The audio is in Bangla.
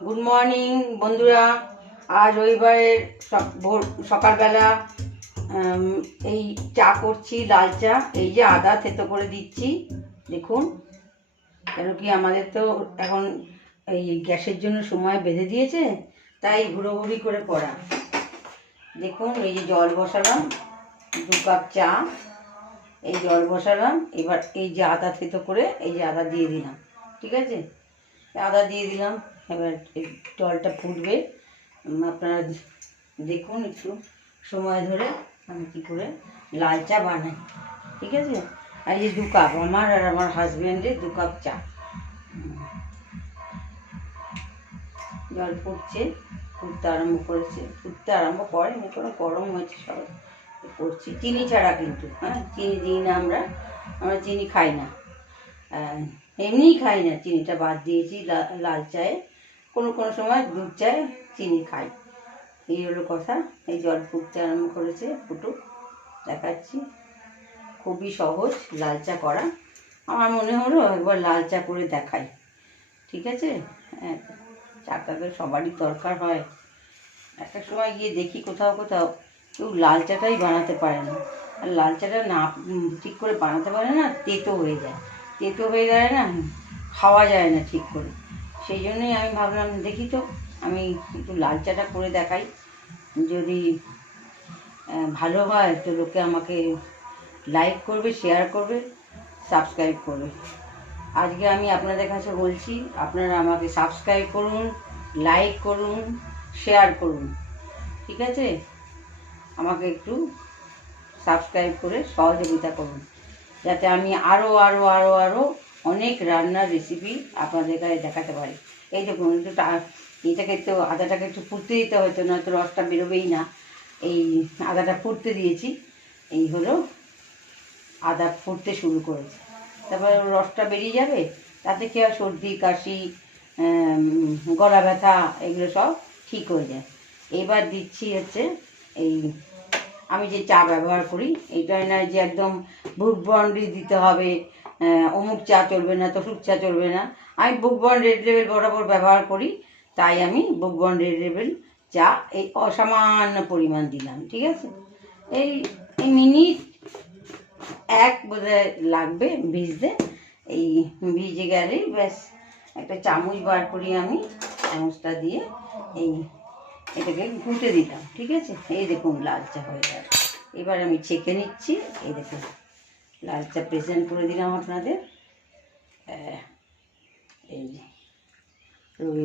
গুড মর্নিং বন্ধুরা। আজ রবিবারের সকালবেলা এই চা করছি, লাল চা। এই যে আদা থেতো করে দিচ্ছি, দেখুন। কেন কি আমাদের তো এখন এই গ্যাসের জন্য সময় বেঁধে দিয়েছে, তাই ঘুরোঘুরি করে করা। দেখুন, এই যে জল বসালাম, 2 কাপ চা। এই জল বসালাম, এবার এই যে আদা থেতো করে এই যে আদা দিয়ে দিলাম, ঠিক আছে? আদা দিয়ে দিলাম, এবার এই জলটা ফুটবে। আপনারা দেখুন একটু সময় ধরে আমি কী করে লাল চা বানাই, ঠিক আছে? আর এই 2 কাপ আমার আর আমার হাজব্যান্ডের 2 কাপ চা। জল ফুটছে, ফুটতে আরম্ভ করেছে, ফুটতে আরম্ভ করেনি, কোনো গরম হয়েছে সব করছি। চিনি ছাড়া কিন্তু, হ্যাঁ, চিনি দিই না আমরা চিনি খাই না, এমনিই খাই না, চিনিটা বাদ দিয়েছি লাল চায়ে। কোনো কোনো সময় দুধ চায়ে চিনি খাই। এই হলো কথা। এই জল ফুটতে আরম্ভ করেছে, ফুটুক, দেখাচ্ছি। খুবই সহজ লাল চা করা। আমার মনে হলো একবার লাল চা করে দেখাই, ঠিক আছে? হ্যাঁ, চাটা তো সবারই দরকার হয়। একটা সময় গিয়ে দেখি কোথাও কোথাও কেউ লাল চাটাই বানাতে পারে না। আর লাল চাটা না ঠিক করে বানাতে পারে না, তেতো হয়ে যায়। তেতো হয়ে গেলে না খাওয়া যায় না ঠিক করে। সেই জন্যই আমি ভাবলাম দেখি তো আমি একটু লাল চাটা করে দেখাই। যদি ভালো হয় তো লোকে আমাকে লাইক করবে, শেয়ার করবে, সাবস্ক্রাইব করবে। আজকে আমি আপনাদের কাছে বলছি, আপনারা আমাকে সাবস্ক্রাইব করুন, লাইক করুন, শেয়ার করুন, ঠিক আছে? আমাকে একটু সাবস্ক্রাইব করে সহযোগিতা করুন, যাতে আমি আরও আরও আরও আরও অনেক রান্নার রেসিপি আপনাদের কাছে দেখাতে পারি। এই দেখুন, একটু এটাকে তো আদাটাকে একটু ফুটতে দিতে হতো, না তো রসটা বেরোবেই না। এই আদাটা ফুটতে দিয়েছি, এই হলো আদা ফুটতে শুরু করেছে। তারপর রসটা বেরিয়ে যাবে, তাতে কি আর সর্দি কাশি, গলা ব্যথা এগুলো সব ঠিক হয়ে যায়। এবার দিচ্ছি হচ্ছে এই আমি যে চা ব্যবহার করি, এইটা নয় যে একদম ব্রুক বন্ড দিতে হবে, অমুক চা চলবে না, তসুক চা চলবে না। আমি ব্রুক বন্ড রেড লেবেল বরাবর ব্যবহার করি, তাই আমি ব্রুক বন্ড রেড লেবেল চা এই অসামান্য পরিমাণ দিলাম, ঠিক আছে? এই মিনিট 1 বোধহয় লাগবে ভিজতে। এই ভিজে গেলেই ব্যাস একটা চামচ বার করি, আমি চামচটা দিয়ে এই এটাকে ঘুঁটে দিলাম, ঠিক আছে? এই দেখুন লাল চা হয়ে গেল। এবার আমি ছেঁকে নিচ্ছি। এই দেখুন লাল চা প্রেজেন্ট করে দিলাম আপনাদের। এই রবিবার